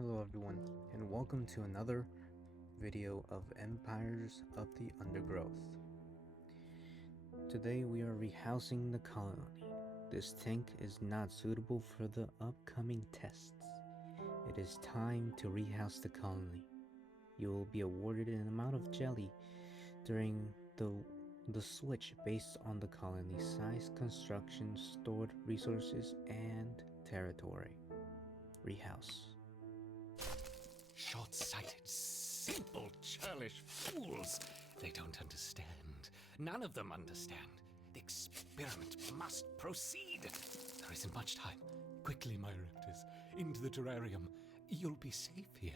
Hello everyone, and welcome to another video of Empires of the Undergrowth. Today we are rehousing the colony. This tank is not suitable for the upcoming tests. It is time to rehouse the colony. You will be awarded an amount of jelly during the switch based on the colony size, construction, stored resources, and territory. Rehouse. Short-sighted, simple, churlish fools. They don't understand. None of them understand. The experiment must proceed. There isn't much time. Quickly, my raptors, into the terrarium. You'll be safe here.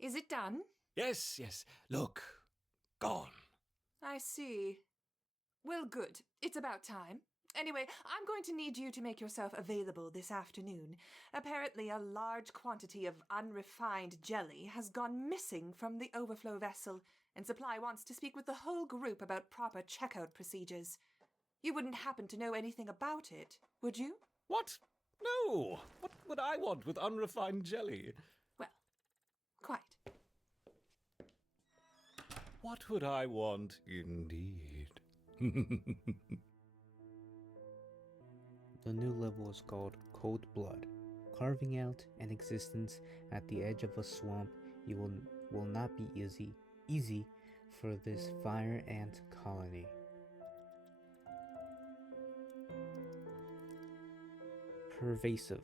Is it done? Yes. Look. Gone. I see. Well, good. It's about time. Anyway, I'm going to need you to make yourself available this afternoon. Apparently, a large quantity of unrefined jelly has gone missing from the overflow vessel, and Supply wants to speak with the whole group about proper checkout procedures. You wouldn't happen to know anything about it, would you? What? No. What would I want with unrefined jelly? Well, quite. What would I want, indeed? The new level is called Cold Blood. Carving out an existence at the edge of a swamp, you will not be easy for this fire ant colony. Pervasive.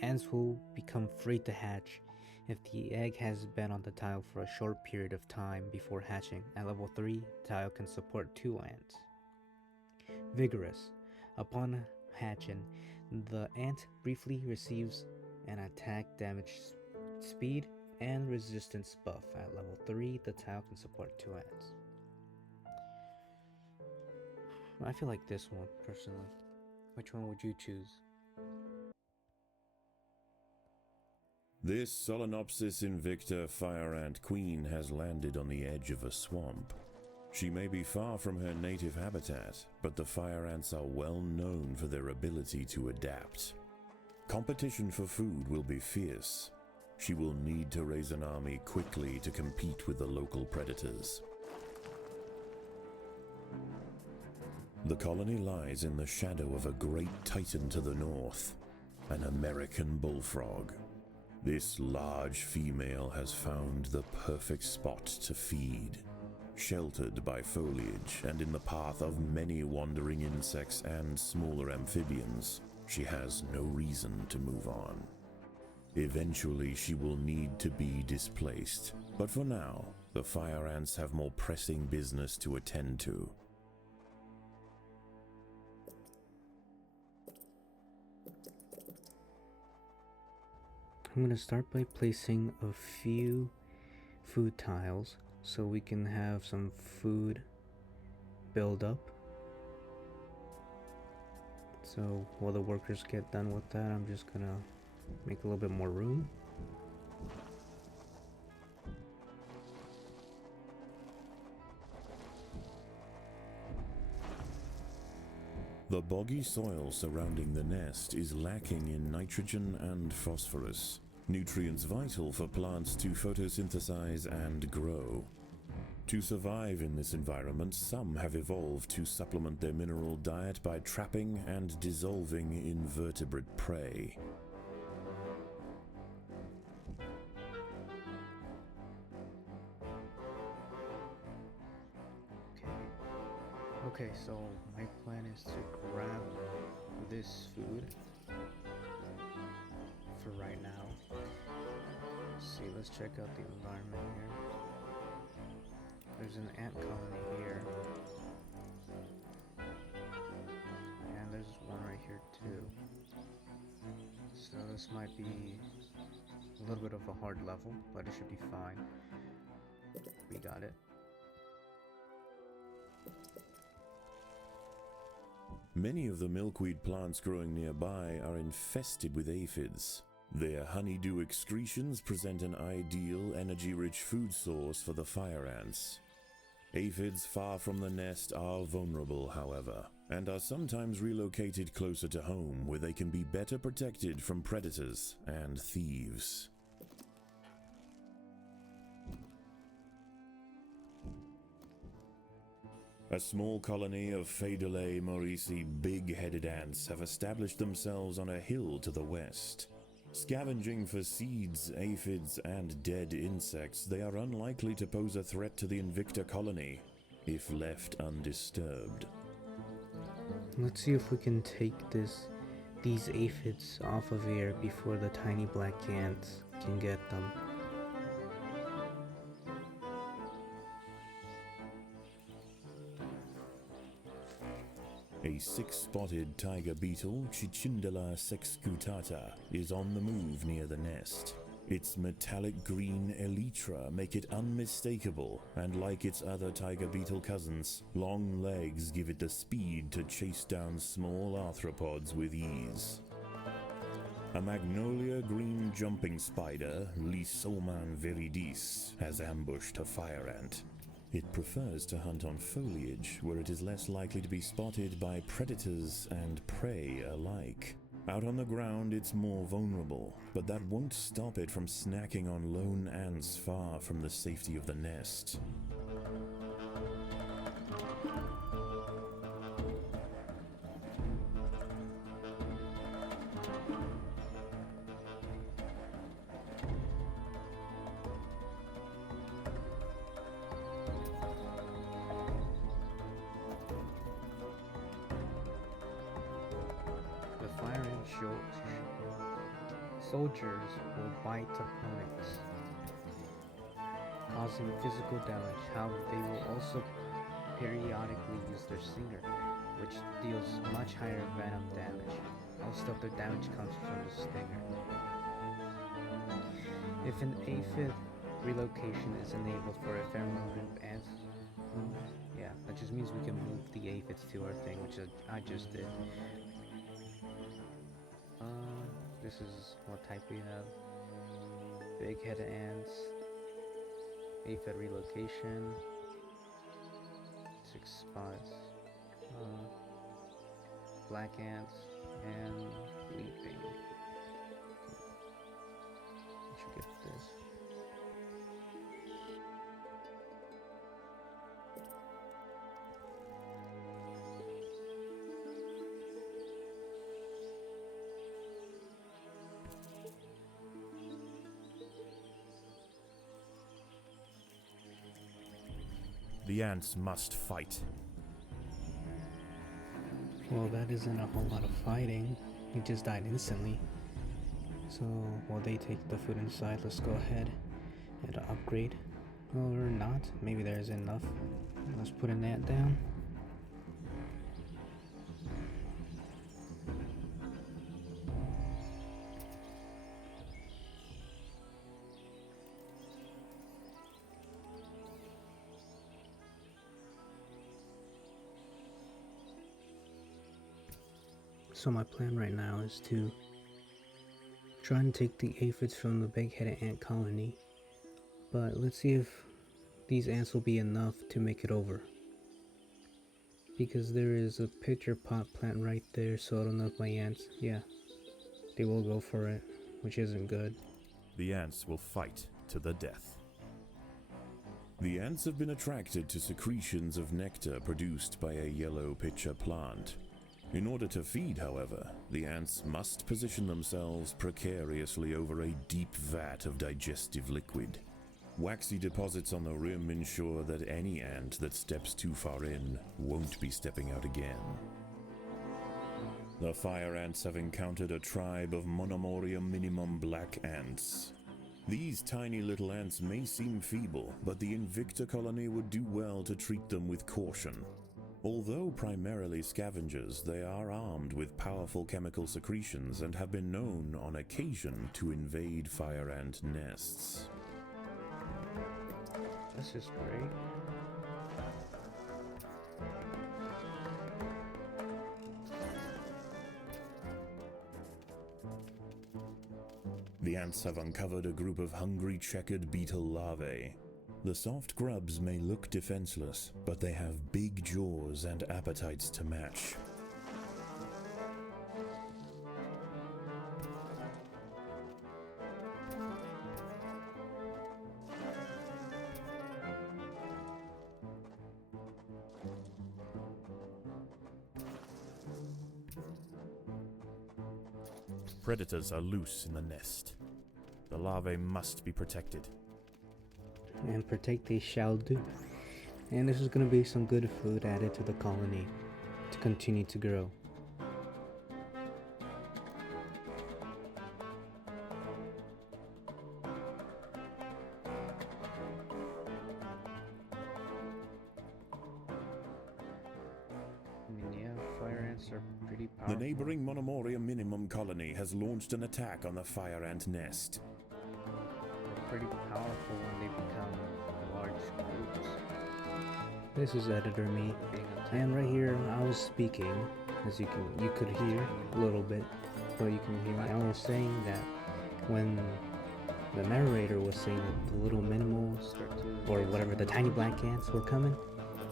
Ants will become free to hatch if the egg has been on the tile for a short period of time before hatching. At level 3, the tile can support 2 ants. Vigorous. Upon hatching, the ant briefly receives an attack damage, speed, and resistance buff. At level 3, the tile can support 2 ants. I feel like this one, personally. Which one would you choose? This Solenopsis invicta fire ant queen has landed on the edge of a swamp. She may be far from her native habitat, but the fire ants are well known for their ability to adapt. Competition for food will be fierce. She will need to raise an army quickly to compete with the local predators. The colony lies in the shadow of a great titan to the north, an American bullfrog. This large female has found the perfect spot to feed. Sheltered by foliage and in the path of many wandering insects and smaller amphibians, she has no reason to move on. Eventually she will need to be displaced, but for now, the fire ants have more pressing business to attend to. I'm going to start by placing a few food tiles so we can have some food build up. So while the workers get done with that, I'm just going to make a little bit more room. The boggy soil surrounding the nest is lacking in nitrogen and phosphorus, nutrients vital for plants to photosynthesize and grow. To survive in this environment, some have evolved to supplement their mineral diet by trapping and dissolving invertebrate prey. Okay, so my plan is to grab this food for right now. Let's see, let's check out the environment here. There's an ant colony here. And there's one right here too. So this might be a little bit of a hard level, but it should be fine. We got it. Many of the milkweed plants growing nearby are infested with aphids. Their honeydew excretions present an ideal, energy-rich food source for the fire ants. Aphids far from the nest are vulnerable, however. and are sometimes relocated closer to home where they can be better protected from predators and thieves. A small colony of Phaedulae maurici big-headed ants have established themselves on a hill to the west. Scavenging for seeds, aphids, and dead insects, they are unlikely to pose a threat to the Invicta colony, if left undisturbed. Let's see if we can take these aphids off of here before the tiny black ants can get them. A six-spotted tiger beetle, Cichindala sexcutata, is on the move near the nest. Its metallic green elytra make it unmistakable, and like its other tiger beetle cousins, long legs give it the speed to chase down small arthropods with ease. A magnolia green jumping spider, Lysoman viridis, has ambushed a fire ant. It prefers to hunt on foliage, where it is less likely to be spotted by predators and prey alike. Out on the ground, it's more vulnerable, but that won't stop it from snacking on lone ants far from the safety of the nest. The fire ant soldiers will bite opponents, causing physical damage. However, they will also periodically use their stinger, which deals much higher venom damage. Most of their damage comes from the stinger. If an aphid relocation is enabled for a pheromone group ants, yeah, that just means we can move the aphids to our thing, which I just did. This is what type we have. Big-headed ants, aphid relocation, 6 spots, black ants, and leaping. I should get this. The ants must fight. Well, that isn't a whole lot of fighting. He just died instantly. So, while they take the food inside, let's go ahead and upgrade. Or not. Maybe there's enough. Let's put an ant down. So my plan right now is to try and take the aphids from the big-headed ant colony, but let's see if these ants will be enough to make it over. Because there is a pitcher pot plant right there, so I don't know if my ants, yeah, they will go for it, which isn't good. The ants will fight to the death. The ants have been attracted to secretions of nectar produced by a yellow pitcher plant. In order to feed, however, the ants must position themselves precariously over a deep vat of digestive liquid. Waxy deposits on the rim ensure that any ant that steps too far in won't be stepping out again. The fire ants have encountered a tribe of Monomorium minimum black ants. These tiny little ants may seem feeble, but the Invicta colony would do well to treat them with caution. Although primarily scavengers, they are armed with powerful chemical secretions and have been known on occasion to invade fire ant nests. This is great. The ants have uncovered a group of hungry checkered beetle larvae. The soft grubs may look defenseless, but they have big jaws and appetites to match. Predators are loose in the nest. The larvae must be protected. And protect they shall do. And this is going to be some good food added to the colony to continue to grow. I mean, yeah, fire ants are pretty The powerful. neighboring Monomoria minimum colony has launched an attack on the fire ant nest. They're pretty powerful when they become large groups. This is Editor Me, and right here I was speaking, as you could hear a little bit, but you can hear me. I was saying that when the narrator was saying that the little minimals, or whatever, the tiny black ants were coming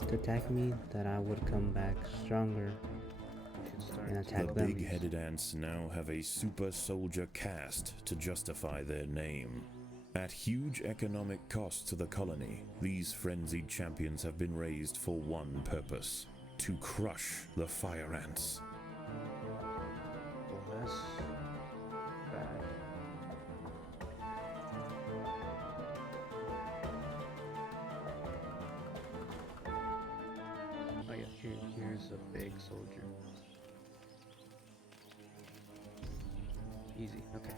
to attack me, that I would come back stronger and attack The them. big-headed ants now have a super soldier caste to justify their name. At huge economic cost to the colony, these frenzied champions have been raised for one purpose: to crush the fire ants. Well, that's bad. Oh yeah, here's a big soldier. Easy, okay.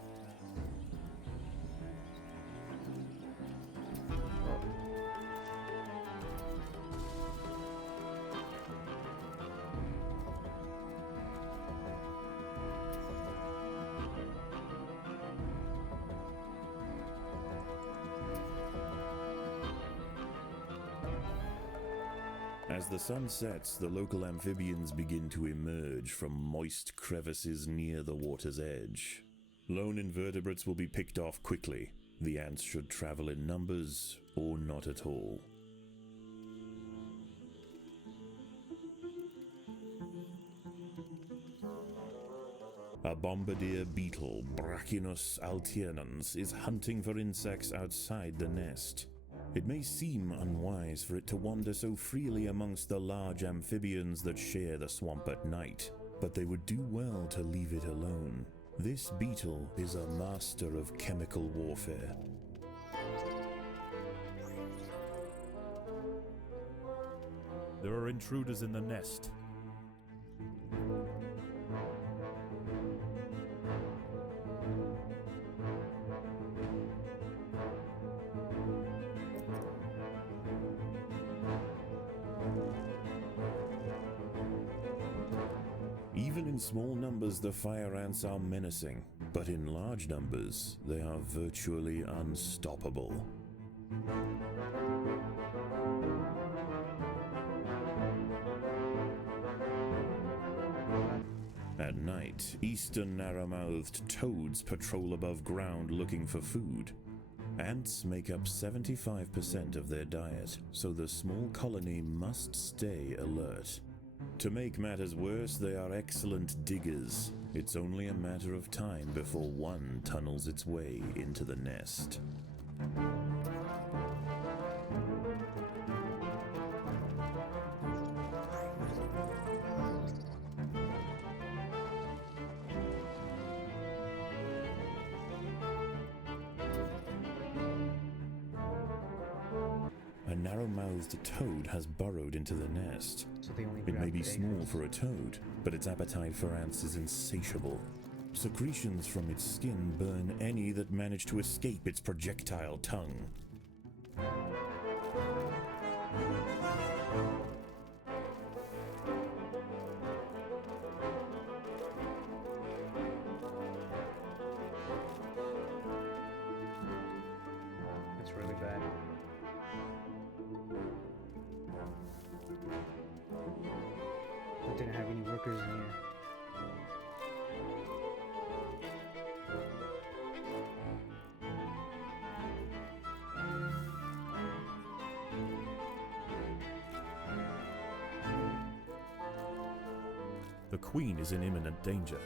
As the sun sets, the local amphibians begin to emerge from moist crevices near the water's edge. Lone invertebrates will be picked off quickly. The ants should travel in numbers or not at all. A bombardier beetle, Brachinus alternans, is hunting for insects outside the nest. It may seem unwise for it to wander so freely amongst the large amphibians that share the swamp at night, but they would do well to leave it alone. This beetle is a master of chemical warfare. There are intruders in the nest. Even in small numbers, the fire ants are menacing, but in large numbers, they are virtually unstoppable. At night, eastern narrow-mouthed toads patrol above ground looking for food. Ants make up 75% of their diet, so the small colony must stay alert. To make matters worse, they are excellent diggers. It's only a matter of time before one tunnels its way into the nest. A narrow-mouthed toad has burrowed into the nest. So they only It may grab be the small eggs. for a toad, but its appetite for ants is insatiable. Secretions from its skin burn any that manage to escape its projectile tongue. It's really bad. I didn't have any workers in here. The queen is in imminent danger.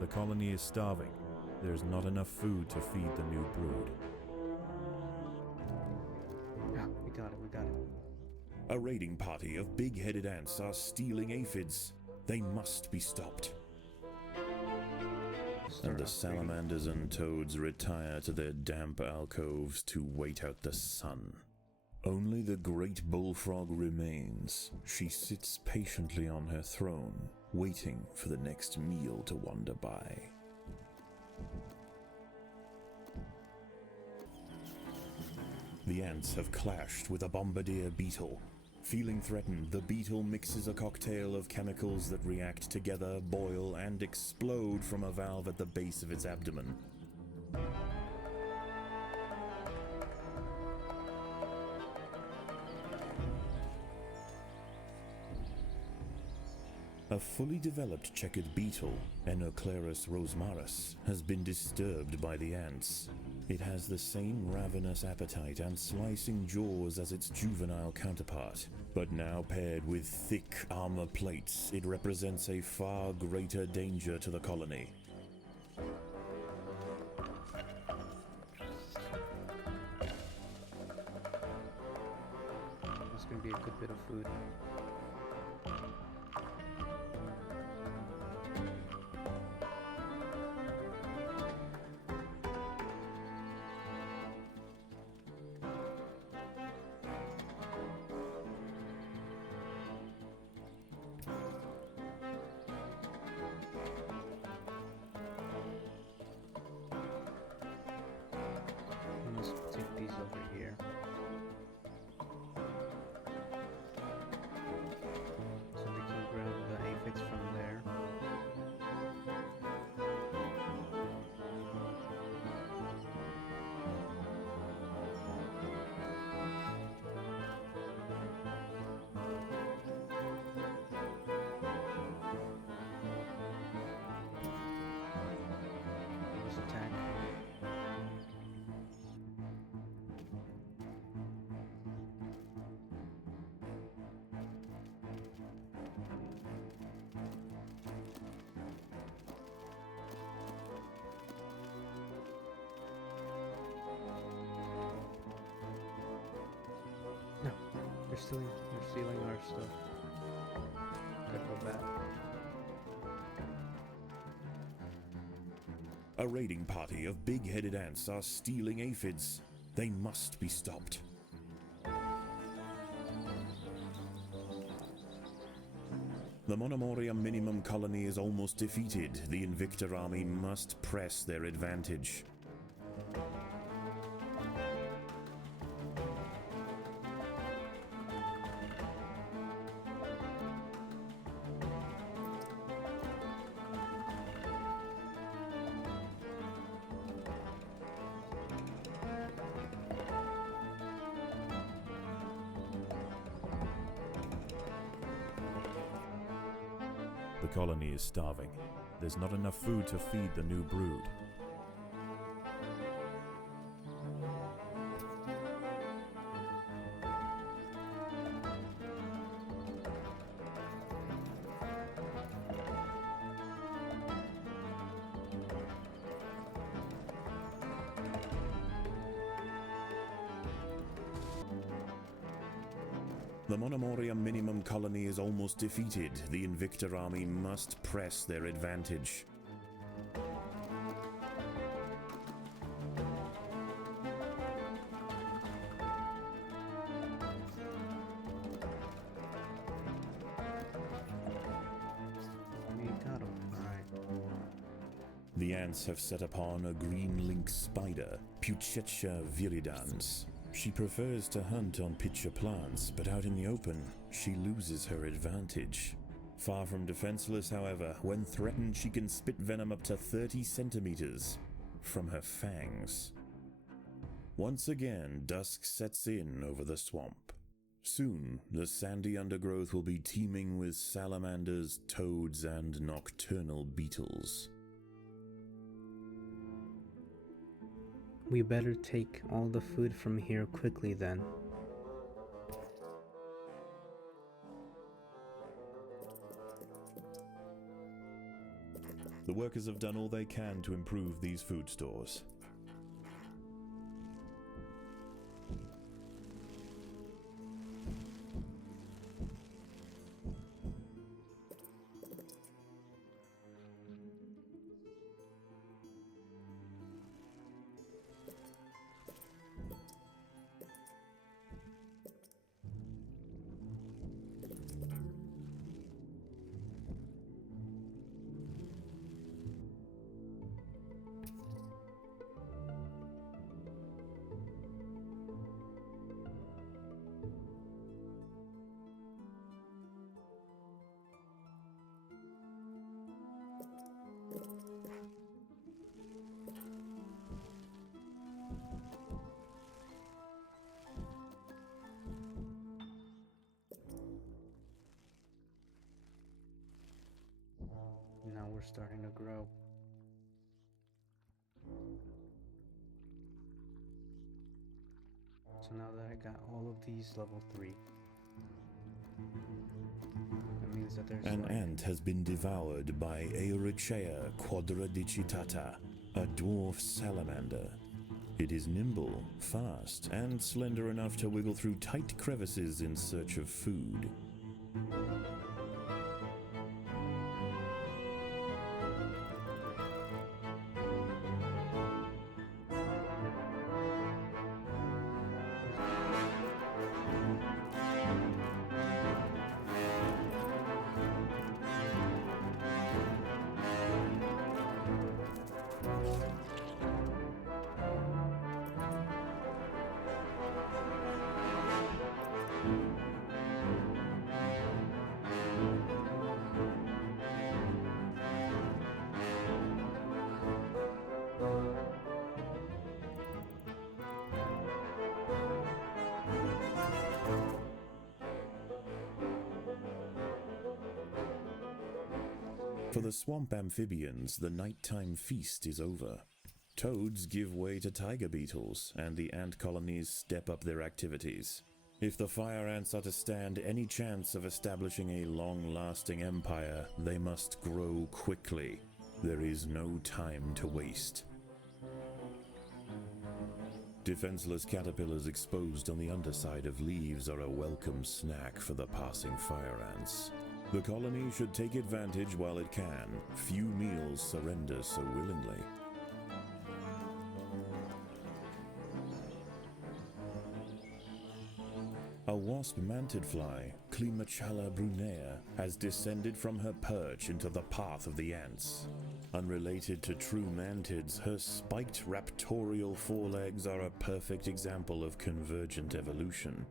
The colony is starving. There's not enough food to feed the new brood. Ah, we got it. A raiding party of big-headed ants are stealing aphids. They must be stopped. And the salamanders and toads retire to their damp alcoves to wait out the sun. Only the great bullfrog remains. She sits patiently on her throne, waiting for the next meal to wander by. The ants have clashed with a bombardier beetle. Feeling threatened, the beetle mixes a cocktail of chemicals that react together, boil, and explode from a valve at the base of its abdomen. A fully developed checkered beetle, Enoclerus rosmarus, has been disturbed by the ants. It has the same ravenous appetite and slicing jaws as its juvenile counterpart, but now paired with thick armor plates, it represents a far greater danger to the colony. That's gonna be a good bit of food. Let's take these over here. So we can grab the aphids from there. Let's attack. No, they're stealing our stuff. Gotta go back. A raiding party of big-headed ants are stealing aphids. They must be stopped. The Monomoria minimum colony is almost defeated. The Invictor army must press their advantage. The colony is starving. There's not enough food to feed the new brood. The Monomoria minimum colony is almost defeated. The Invictor army must press their advantage. We got 'em. Alright. The ants have set upon a green lynx spider, Treacherous viridans. She prefers to hunt on pitcher plants, but out in the open, she loses her advantage. Far from defenseless, however, when threatened she can spit venom up to 30 centimeters from her fangs. Once again, dusk sets in over the swamp. Soon, the sandy undergrowth will be teeming with salamanders, toads, and nocturnal beetles. We better take all the food from here quickly then. The workers have done all they can to improve these food stores. Now we're starting to grow. So now that I got all of these level 3, that means that there's An ant has been devoured by Eurichea quadradicitata, a dwarf salamander. It is nimble, fast, and slender enough to wiggle through tight crevices in search of food. For the swamp amphibians, the nighttime feast is over. Toads give way to tiger beetles, and the ant colonies step up their activities. If the fire ants are to stand any chance of establishing a long-lasting empire, they must grow quickly. There is no time to waste. Defenseless caterpillars exposed on the underside of leaves are a welcome snack for the passing fire ants. The colony should take advantage while it can. Few meals surrender so willingly. A wasp-manted fly, Climachala brunea, has descended from her perch into the path of the ants. Unrelated to true mantids, her spiked raptorial forelegs are a perfect example of convergent evolution.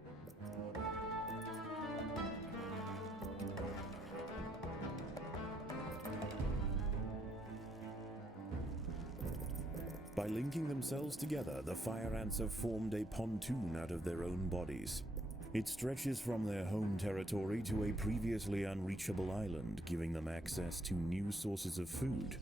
By linking themselves together, the fire ants have formed a pontoon out of their own bodies. It stretches from their home territory to a previously unreachable island, giving them access to new sources of food.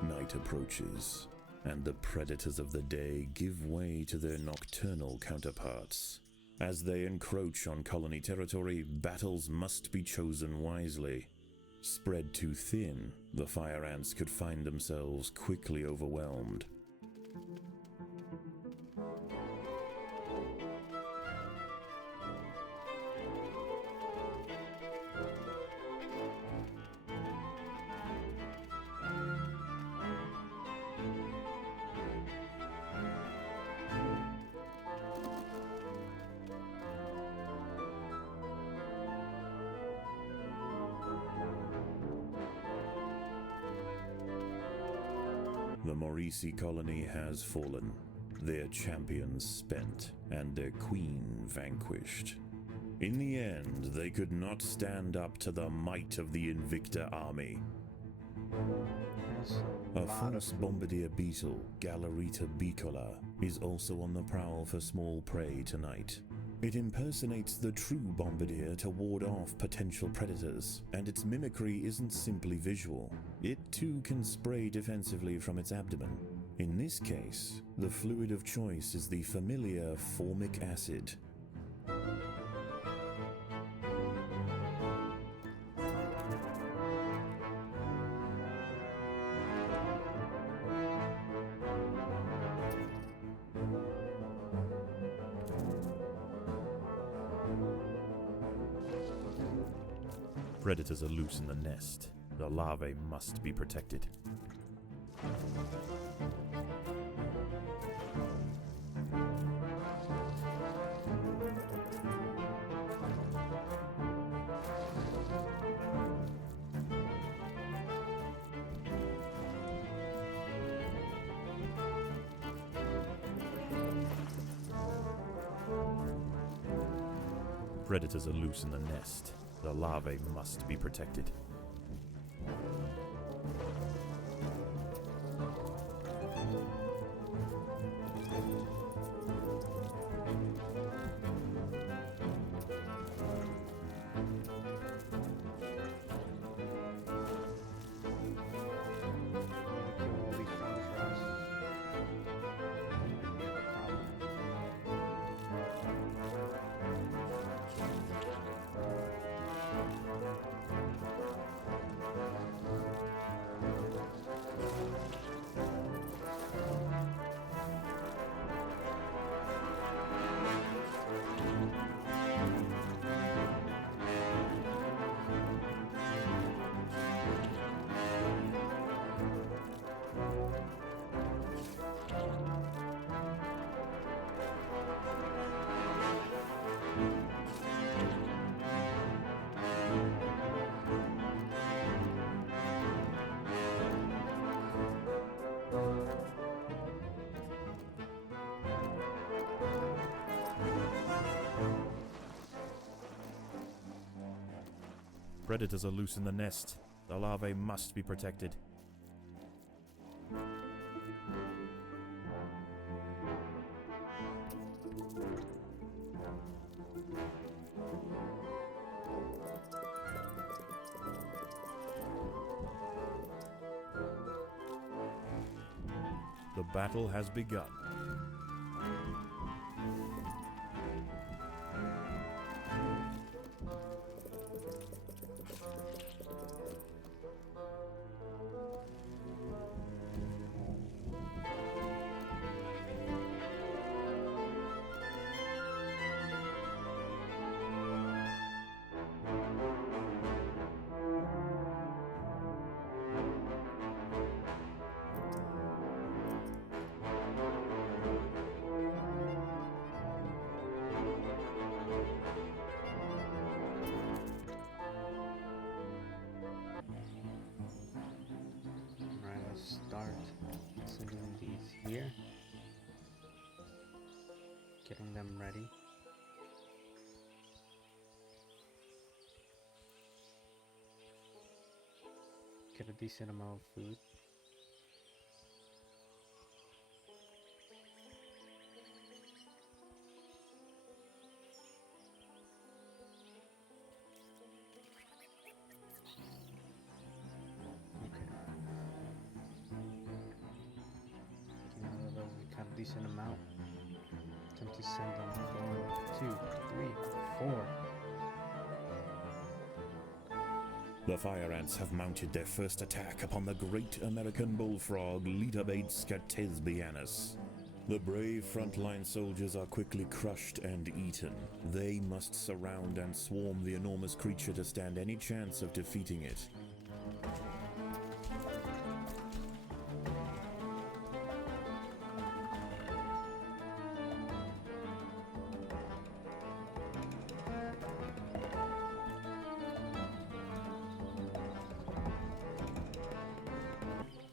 Night approaches, and the predators of the day give way to their nocturnal counterparts. As they encroach on colony territory, battles must be chosen wisely. Spread too thin, the fire ants could find themselves quickly overwhelmed. The Maurici colony has fallen, their champions spent, and their queen vanquished. In the end, they could not stand up to the might of the Invicta army. A false bombardier beetle, Galerita bicola, is also on the prowl for small prey tonight. It impersonates the true bombardier to ward off potential predators, and its mimicry isn't simply visual. It too can spray defensively from its abdomen. In this case, the fluid of choice is the familiar formic acid. Predators are loose in the nest. The larvae must be protected. Predators are loose in the nest. The larvae must be protected. Predators are loose in the nest. The larvae must be protected. The battle has begun. Start sending these here, getting them ready. Get a decent amount of food. Decent amount. Time to send them 1, 2, 3, 4. The fire ants have mounted their first attack upon the great American bullfrog Litabates scatesbianus. The brave frontline soldiers are quickly crushed and eaten. They must surround and swarm the enormous creature to stand any chance of defeating it.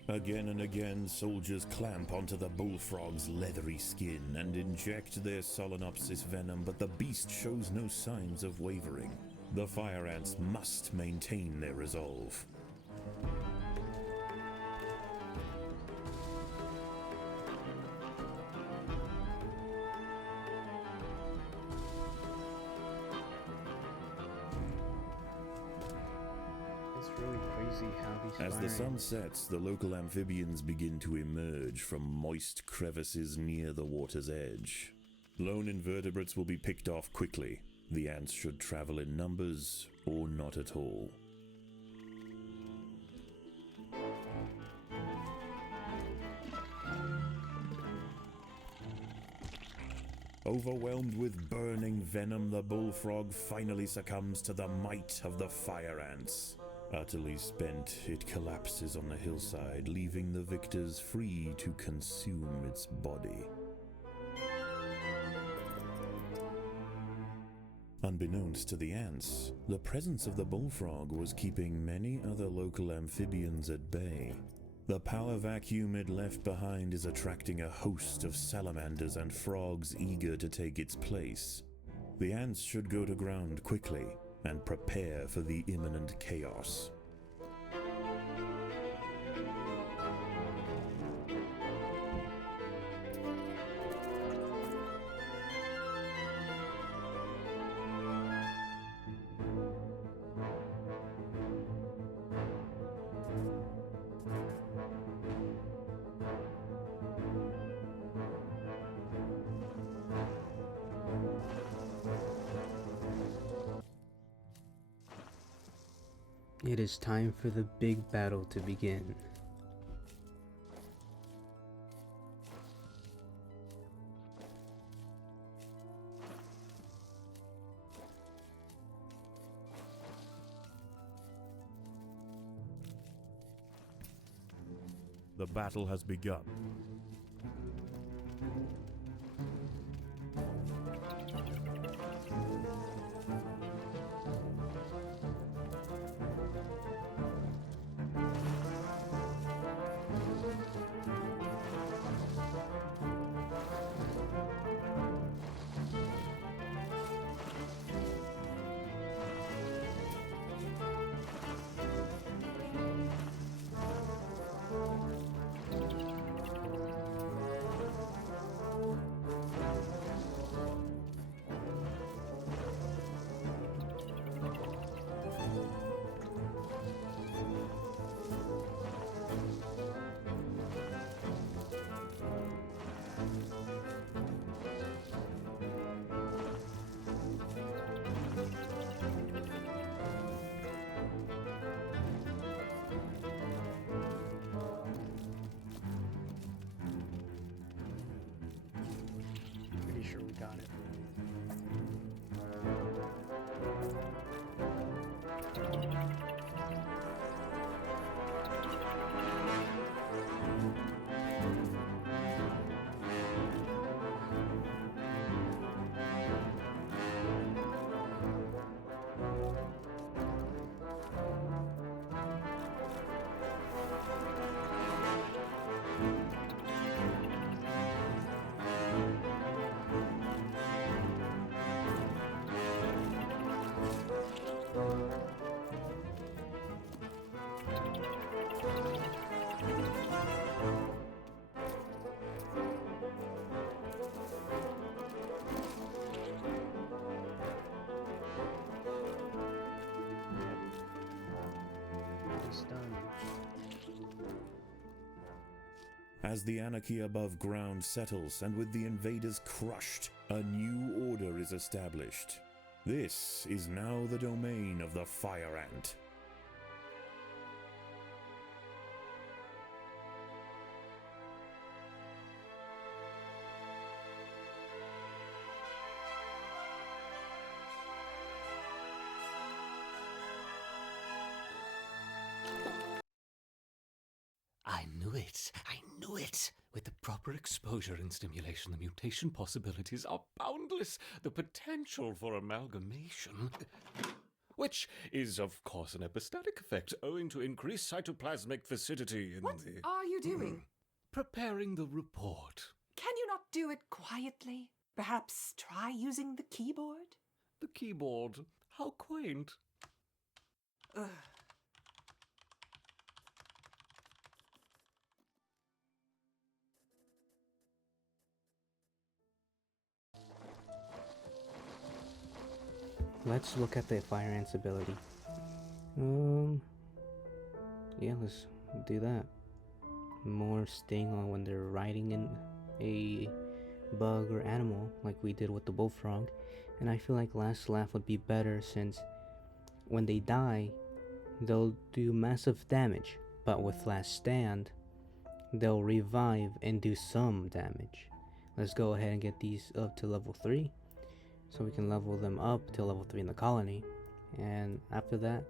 Again and again, soldiers clamp onto the bullfrog's leathery skin and inject their Solenopsis venom, but the beast shows no signs of wavering. The fire ants must maintain their resolve. It's really crazy how these As the fire sun ants- sets, the local amphibians begin to emerge from moist crevices near the water's edge. Lone invertebrates will be picked off quickly. The ants should travel in numbers or not at all. Overwhelmed with burning venom, the bullfrog finally succumbs to the might of the fire ants. Utterly spent, it collapses on the hillside, leaving the victors free to consume its body. Unbeknownst to the ants, the presence of the bullfrog was keeping many other local amphibians at bay. The power vacuum it left behind is attracting a host of salamanders and frogs eager to take its place. The ants should go to ground quickly and prepare for the imminent chaos. It is time for the big battle to begin. The battle has begun. Pretty sure we got it. It's done. As the anarchy above ground settles and with the invaders crushed, a new order is established. This is now the domain of the fire ant. I knew it. I knew it. With the proper exposure and stimulation, the mutation possibilities are boundless. The potential for amalgamation. which is, of course, an epistatic effect owing to increased cytoplasmic viscidity in What the... are you doing? Preparing the report. Can you not do it quietly? Perhaps try using the keyboard? The keyboard. How quaint. Ugh. Let's look at the fire ants ability. Yeah, let's do that. More sting on when they're riding in a bug or animal, like we did with the bullfrog. And I feel like last laugh would be better since when they die, they'll do massive damage. But with last stand, they'll revive and do some damage. Let's go ahead and get these up to level 3. So we can level them up to level 3 in the colony. And after that,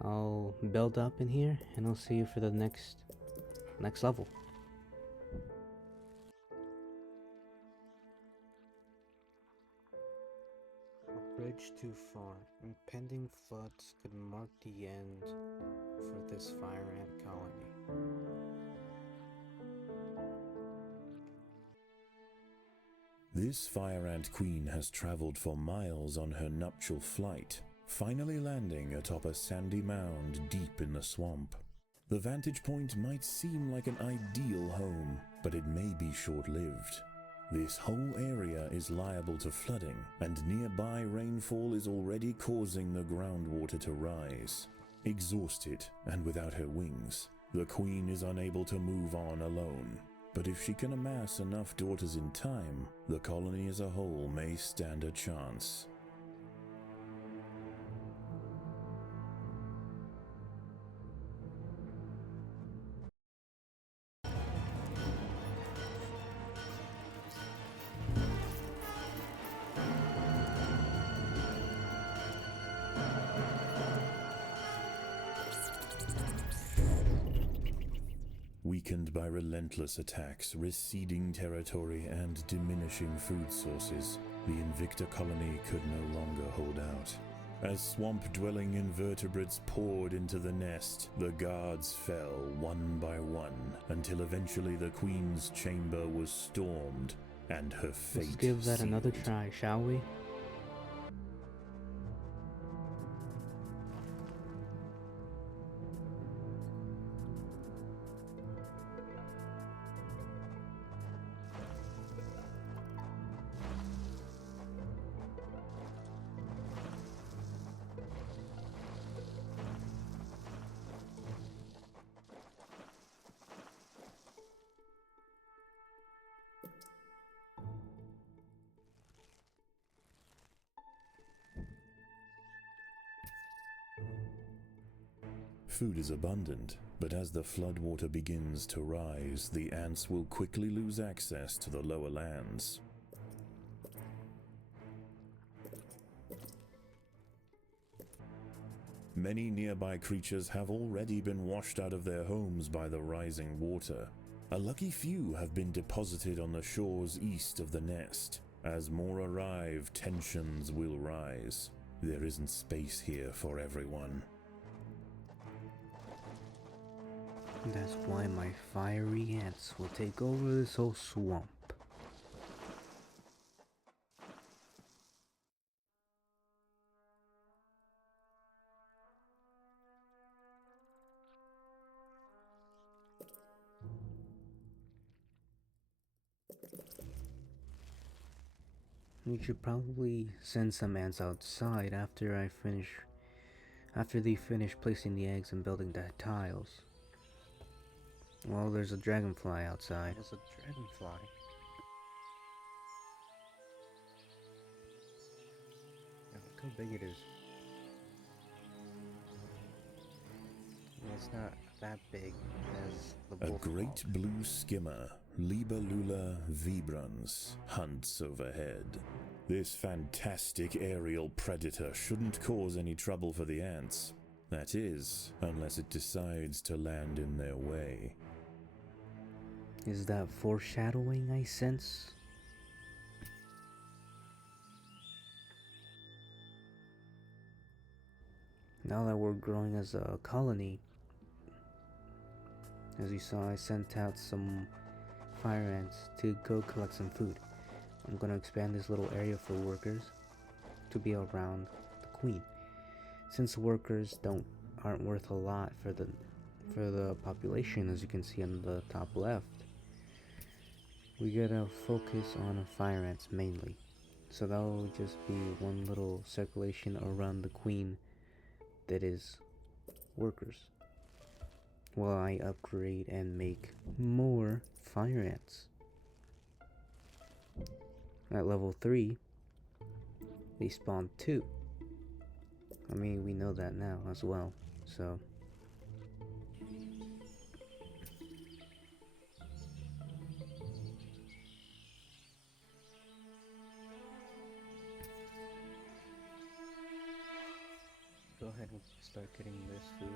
I'll build up in here and I'll see you for the next level. A bridge too far. Impending floods could mark the end for this fire ant colony. This fire ant queen has traveled for miles on her nuptial flight, finally landing atop a sandy mound deep in the swamp. The vantage point might seem like an ideal home, but it may be short-lived. This whole area is liable to flooding, and nearby rainfall is already causing the groundwater to rise. Exhausted and without her wings, the queen is unable to move on alone. But if she can amass enough daughters in time, the colony as a whole may stand a chance. Weakened by relentless attacks, receding territory, and diminishing food sources, the Invicta colony could no longer hold out. As swamp-dwelling invertebrates poured into the nest, the guards fell one by one, until eventually the Queen's chamber was stormed, and her fate Let's give that another sealed. try, shall we? Food is abundant, but as the floodwater begins to rise, the ants will quickly lose access to the lower lands. Many nearby creatures have already been washed out of their homes by the rising water. A lucky few have been deposited on the shores east of the nest. As more arrive, tensions will rise. There isn't space here for everyone. That's why my fiery ants will take over this whole swamp. We should probably send some ants outside after they finish placing the eggs and building the tiles. Well, there's a dragonfly outside. There's a dragonfly. Yeah, look how big it is. It's not that big as the A bullfrog. great blue skimmer, Libellula vibrans, hunts overhead. This fantastic aerial predator shouldn't cause any trouble for the ants. That is, unless it decides to land in their way. Is that foreshadowing I sense? now that we're growing as a colony, as you saw, I sent out some fire ants to go collect some food. I'm gonna expand this little area for workers to be around the queen. Since workers aren't worth a lot for the population, as you can see on the top left, we gotta focus on fire ants mainly. So that'll just be one little circulation around the queen that is workers, while I upgrade and make more fire ants. At level 3, they spawn 2. I mean, we know that now as well, so... Go ahead and start getting this food.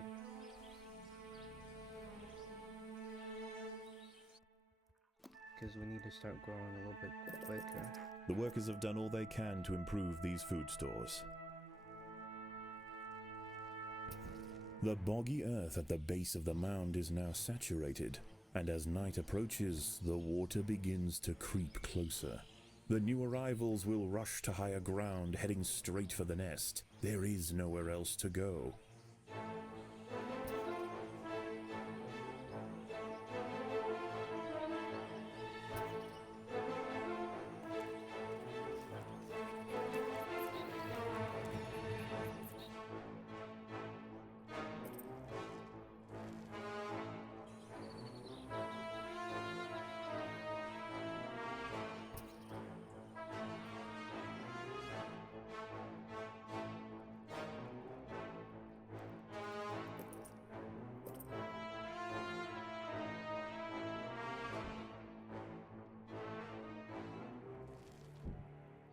Because we need to start growing a little bit quicker. The workers have done all they can to improve these food stores. The boggy earth at the base of the mound is now saturated, and as night approaches, the water begins to creep closer. The new arrivals will rush to higher ground, heading straight for the nest. There is nowhere else to go.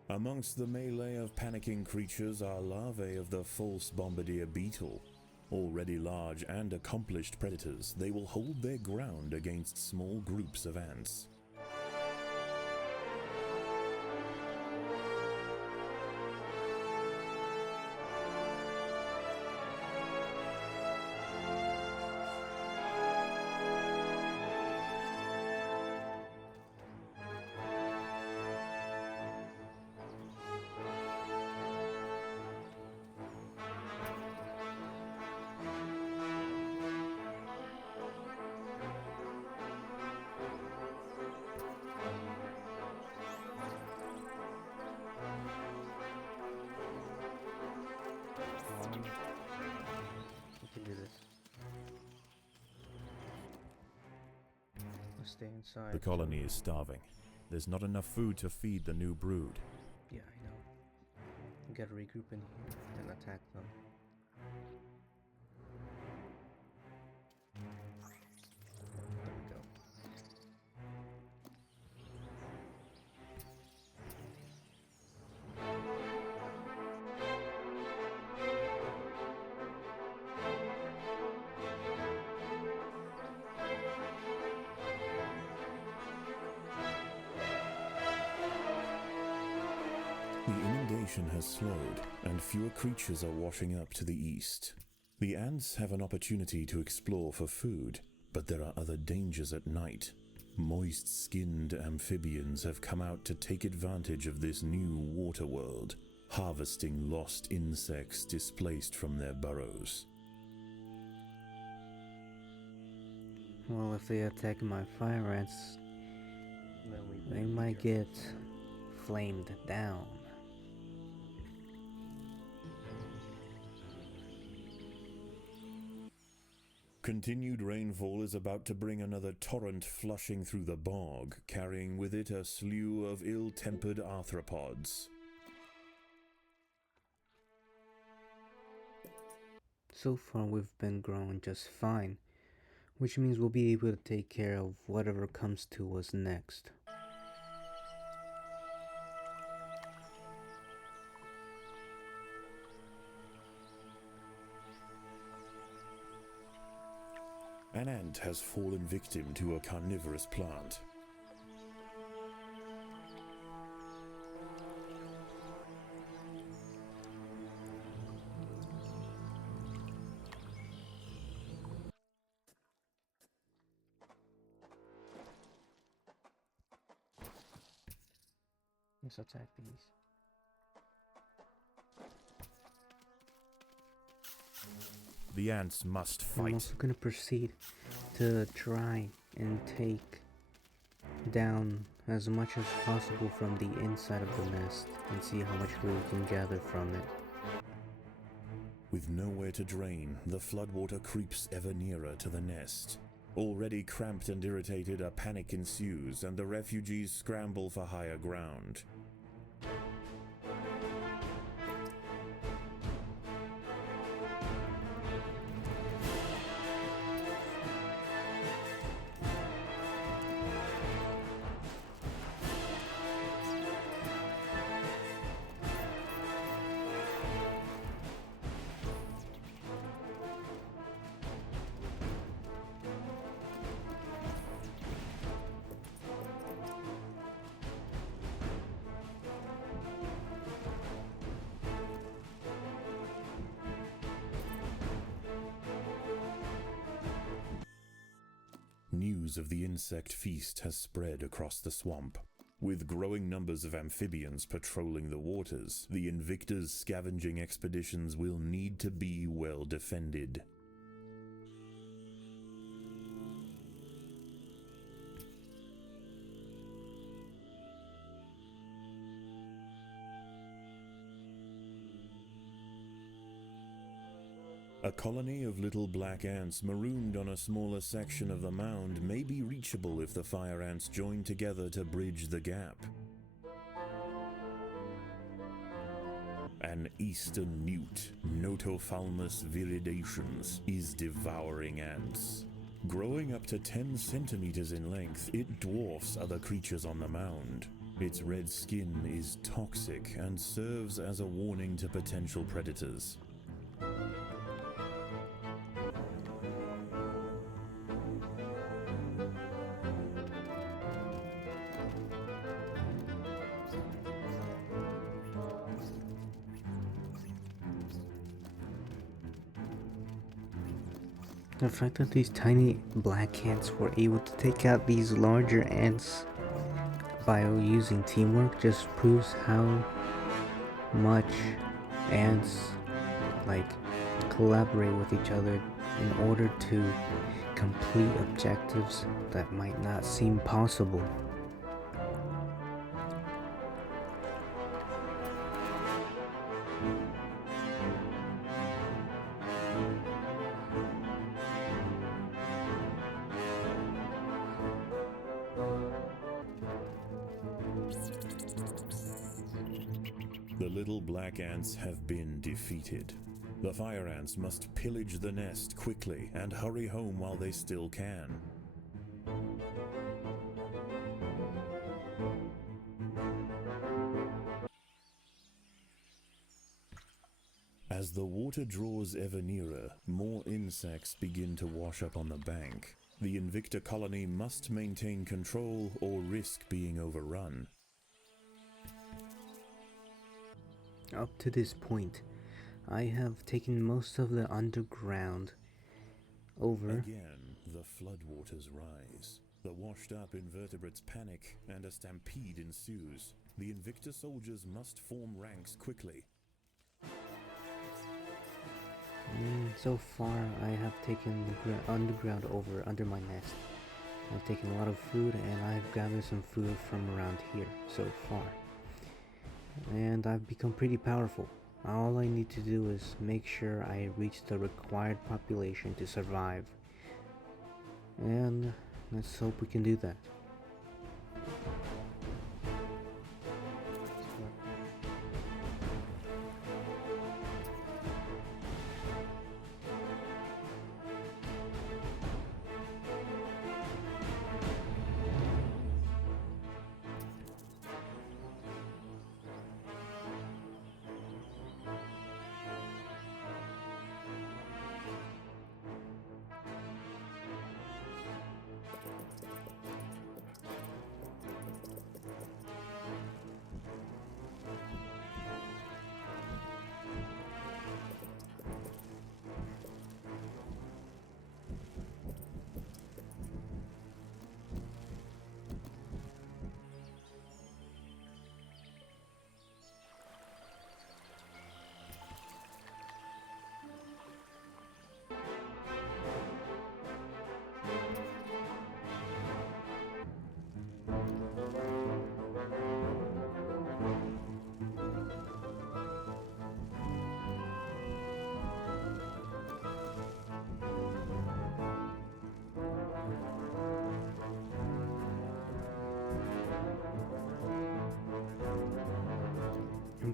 Amongst the melee of panicking creatures are larvae of the false bombardier beetle. Already large and accomplished predators, they will hold their ground against small groups of ants. We can do this. Let's stay inside. The colony is starving. There's not enough food to feed the new brood. Yeah, I know. We gotta regroup in here and attack them. There we go. The inundation has slowed, and fewer creatures are washing up to the east. The ants have an opportunity to explore for food, but there are other dangers at night. Moist-skinned amphibians have come out to take advantage of this new water world, harvesting lost insects displaced from their burrows. Well, if they attack my fire ants, they might get flamed down. Continued rainfall is about to bring another torrent flushing through the bog, carrying with it a slew of ill-tempered arthropods. So far we've been growing just fine, which means we'll be able to take care of whatever comes to us next. An ant has fallen victim to a carnivorous plant. Let's attack these. The ants must I'm fight. also gonna proceed to try and take down as much as possible from the inside of the nest and see how much food we can gather from it. With nowhere to drain, the floodwater creeps ever nearer to the nest. Already cramped and irritated, a panic ensues, and the refugees scramble for higher ground. News of the insect feast has spread across the swamp. With growing numbers of amphibians patrolling the waters, the Invicta's scavenging expeditions will need to be well defended. A colony of little black ants marooned on a smaller section of the mound may be reachable if the fire ants join together to bridge the gap. An eastern newt, Notophalmus viridations, is devouring ants. Growing up to 10 centimeters in length, it dwarfs other creatures on the mound. Its red skin is toxic and serves as a warning to potential predators. The fact that these tiny black ants were able to take out these larger ants by using teamwork just proves how much ants collaborate with each other in order to complete objectives that might not seem possible. The little black ants have been defeated. The fire ants must pillage the nest quickly and hurry home while they still can. As the water draws ever nearer, more insects begin to wash up on the bank. The Invicta colony must maintain control or risk being overrun. Up to this point, I have taken most of the underground over. Again, the floodwaters rise. The washed-up invertebrates panic, and a stampede ensues. The Invicta soldiers must form ranks quickly. So far, I have taken the underground over under my nest. I've taken a lot of food, and I've gathered some food from around here so far. And I've become pretty powerful. All I need to do is make sure I reach the required population to survive. And let's hope we can do that.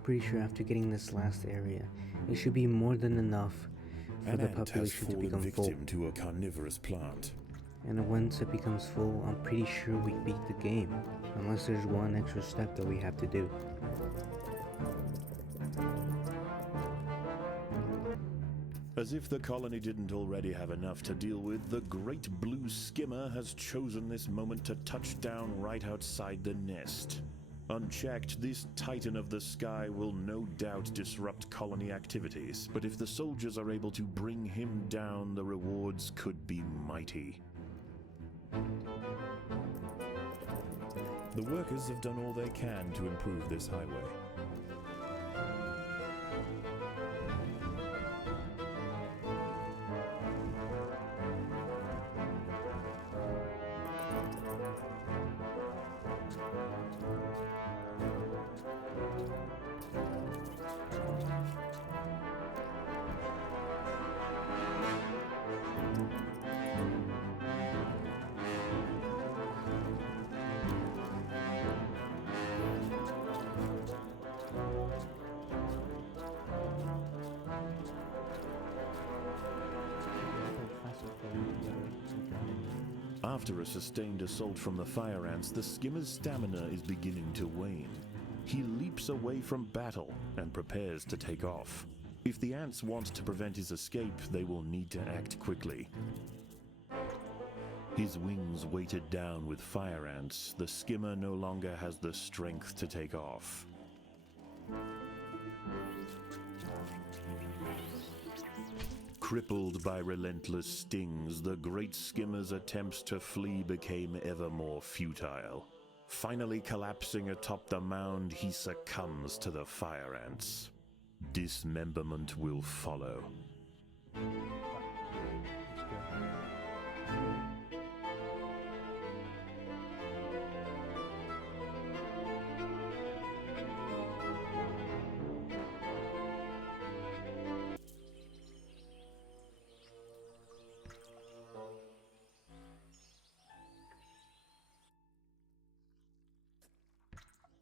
pretty sure after getting this last area, it should be more than enough for the An ant has population to fallen become full. victim to a carnivorous plant. And once it becomes full, I'm pretty sure we beat the game, unless there's one extra step that we have to do. As if the colony didn't already have enough to deal with, the great blue skimmer has chosen this moment to touch down right outside the nest. Unchecked, this titan of the sky will no doubt disrupt colony activities, but if the soldiers are able to bring him down, the rewards could be mighty. The workers have done all they can to improve this highway. After a sustained assault from the fire ants, the skimmer's stamina is beginning to wane. He leaps away from battle and prepares to take off. If the ants want to prevent his escape, they will need to act quickly. His wings weighted down with fire ants, the skimmer no longer has the strength to take off. Crippled by relentless stings, the great skimmer's attempts to flee became ever more futile. Finally collapsing atop the mound, he succumbs to the fire ants. Dismemberment will follow.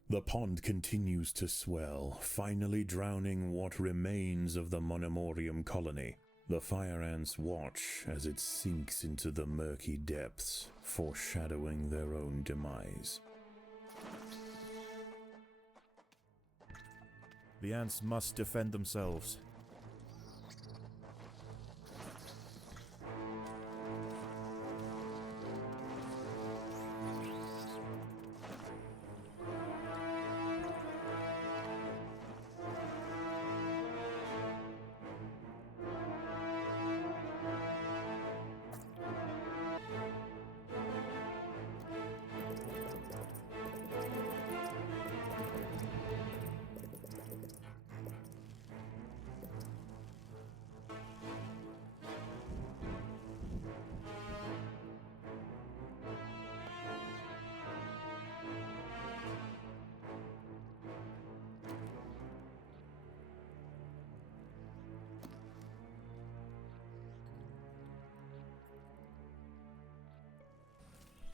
The pond continues to swell, finally drowning what remains of the Monomorium colony. The fire ants watch as it sinks into the murky depths, foreshadowing their own demise. The ants must defend themselves.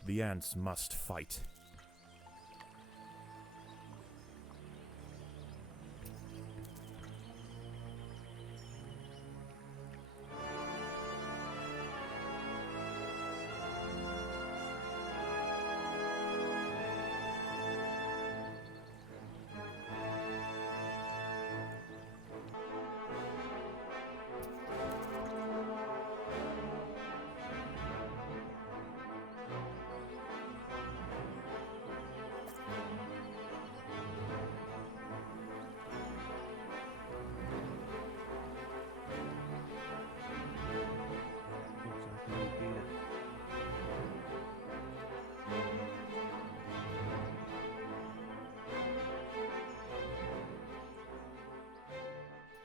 The ants must fight.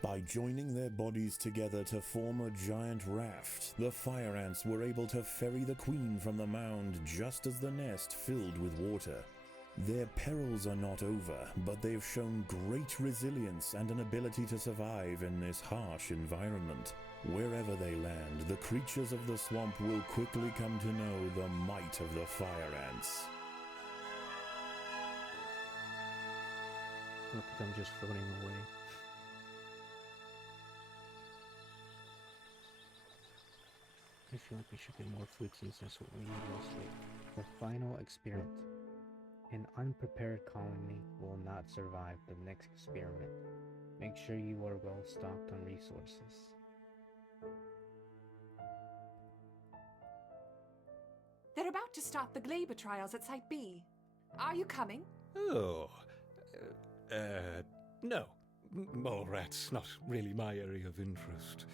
By joining their bodies together to form a giant raft, the fire ants were able to ferry the queen from the mound just as the nest filled with water. Their perils are not over, but they've shown great resilience and an ability to survive in this harsh environment. Wherever they land, the creatures of the swamp will quickly come to know the might of the fire ants. Look at them just floating away. I feel like we should get more food since that's what we need mostly. The final experiment. An unprepared colony will not survive the next experiment. Make sure you are well stocked on resources. They're about to start the Glaber trials at Site B. Are you coming? Oh, no. Mole rats, not really my area of interest.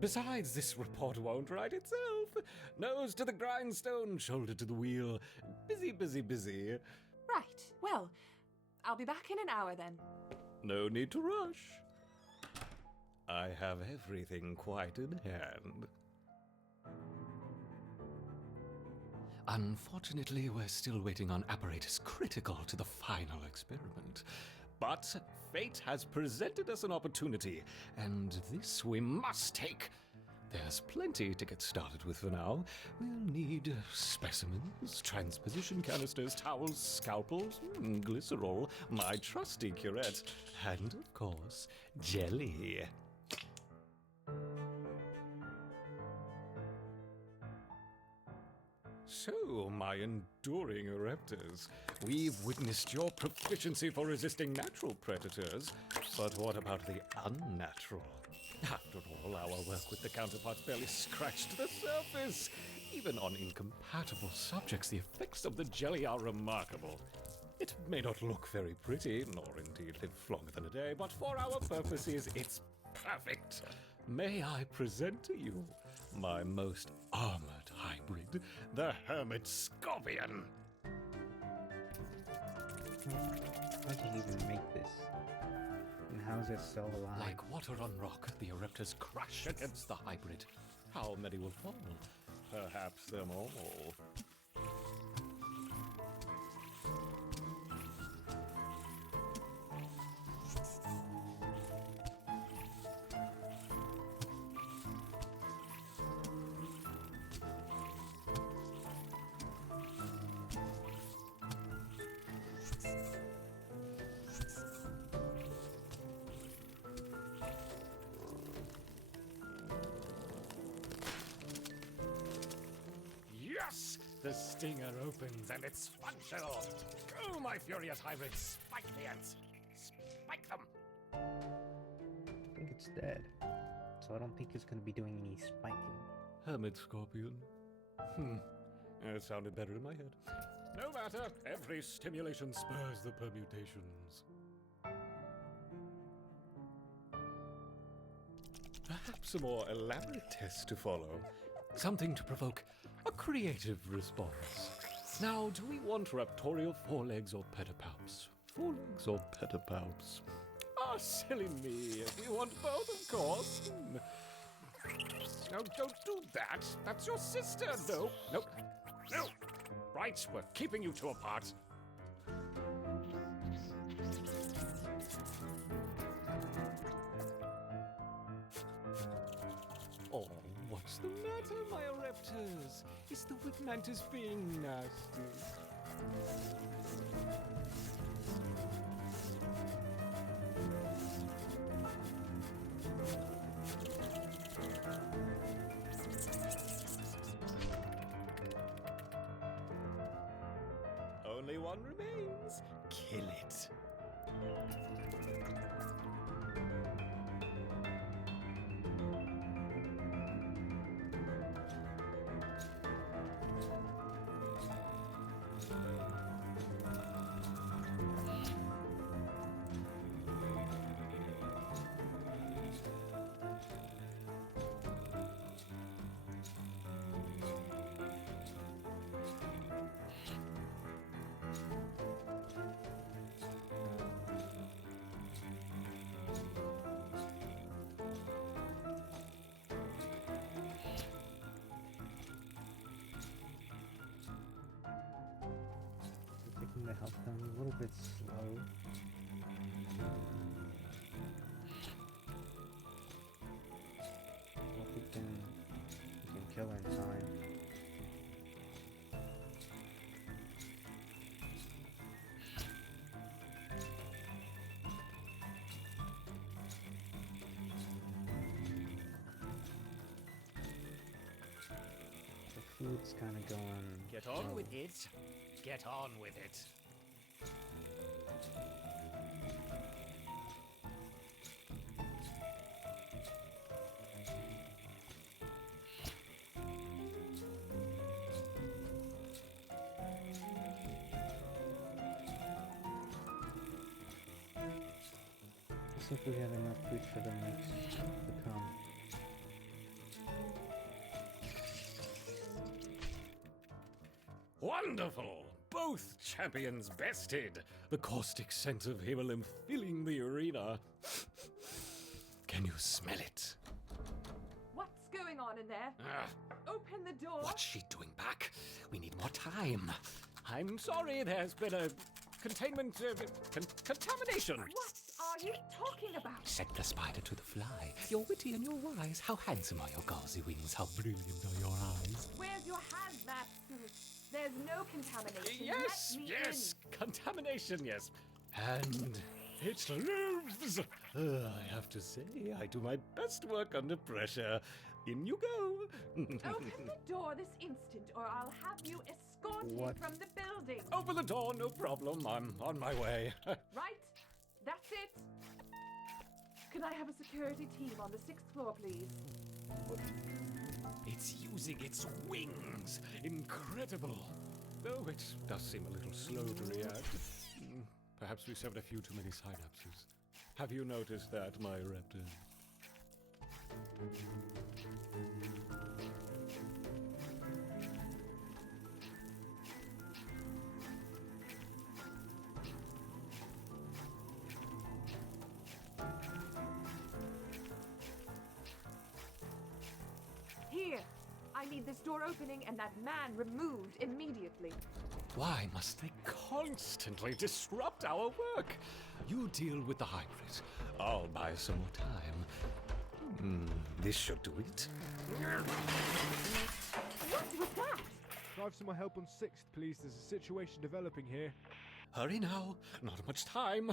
Besides, this report won't write itself. Nose to the grindstone, shoulder to the wheel. Busy, busy, busy. Right. Well, I'll be back in an hour then. No need to rush. I have everything quite in hand. Unfortunately, we're still waiting on apparatus critical to the final experiment. But fate has presented us an opportunity, and this we must take. There's plenty to get started with for now. We'll need specimens, transposition canisters, towels, scalpels, glycerol, my trusty curette, and, of course, jelly. So, my enduring Ereptors, we've witnessed your proficiency for resisting natural predators, but what about the unnatural? After all, our work with the counterparts barely scratched the surface. Even on incompatible subjects, the effects of the jelly are remarkable. It may not look very pretty, nor indeed live longer than a day, but for our purposes, it's perfect. May I present to you my most armored hybrid, the Hermit Scorpion? How did you even make this? And how is it still alive? Like water on rock, the Ereptors crash against the hybrid. How many will fall? Perhaps them all. Yes! The stinger opens and it's functional. Go, my furious hybrids! Spike the ants! Spike them! I think it's dead. So I don't think it's going to be doing any spiking. Hermit Scorpion. It sounded better in my head. No matter, every stimulation spurs the permutations. Perhaps a more elaborate test to follow. Something to provoke a creative response. Now, do we want raptorial forelegs or pedipalps? Forelegs or pedipalps? Ah, silly me. We want both, of course. No, don't do that. That's your sister. No, no, no. Right, we're keeping you two apart. Oh, what's the matter, my Ereptors? Is the whip mantis being nasty? Only one remains. Kill it. Taking the health down a little bit slow. Hope we can kill her in time. mood's kind of going. Get on with it. Get on with it. See if we have enough food for the next to come. Wonderful! Both champions bested. The caustic scent of Himmelin filling the arena. Can you smell it? What's going on in there? Open the door. What's she doing back? We need more time. I'm sorry, there's been a containment contamination. What are you talking about? Set the spider to the fly. You're witty and you're wise. How handsome are your gauzy wings? How brilliant are your eyes? Where's your hazmat suit? There's no contamination. Yes, Let me yes, contamination, yes. And it lives. I have to say, I do my best work under pressure. In you go. Open the door this instant, or I'll have you escorted What? from the building. Open the door, no problem. I'm on my way. Right? That's it. Can I have a security team on the 6th floor, please? It's using its wings. Incredible. Though it does seem a little slow to react. Perhaps we severed a few too many synapses. Have you noticed that, my raptor? Here. I need this door opening and that man removed immediately. Why must they constantly disrupt our work? You deal with the hybrid. I'll buy some more time. This should do it. What was that? Drive some more help on 6th, please. There's a situation developing here. Hurry now. Not much time.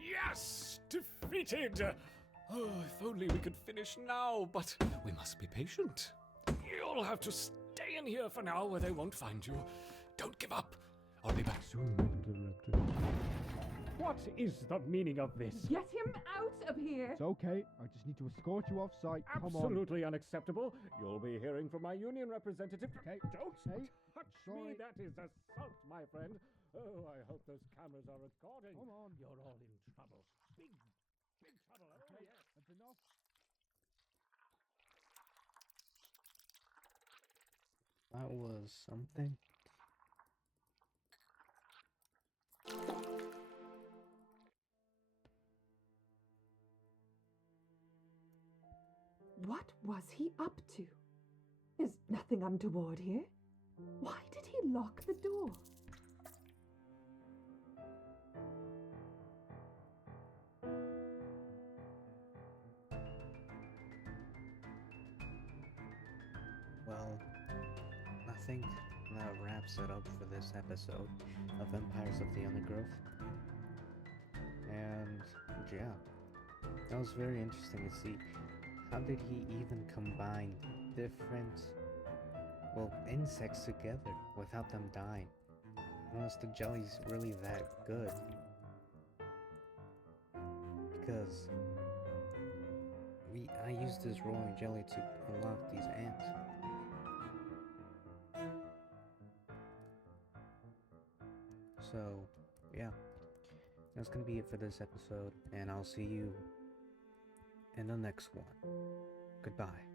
Yes! Defeated! Oh, if only we could finish now, but we must be patient. You'll have to stay in here for now where they won't find you. Don't give up. I'll be back soon, little raptor. What is the meaning of this? Get him out of here. It's okay. I just need to escort you off site. Come on. Absolutely unacceptable. You'll be hearing from my union representative. Okay. Don't Okay. touch Sorry. me. That is assault, my friend. Oh, I hope those cameras are recording. Come on. You're all in trouble. Big trouble. Oh, yes. That's enough. That was something. What was he up to? There's nothing untoward here. Why did he lock the door? Well, I think that wraps it up for this episode of Empires of the Undergrowth. And yeah, that was very interesting to see. How did he even combine different, insects together without them dying? Unless the jelly's really that good. Because I used this rolling jelly to unlock these ants. So, yeah, that's gonna be it for this episode, and I'll see you in the next one. Goodbye.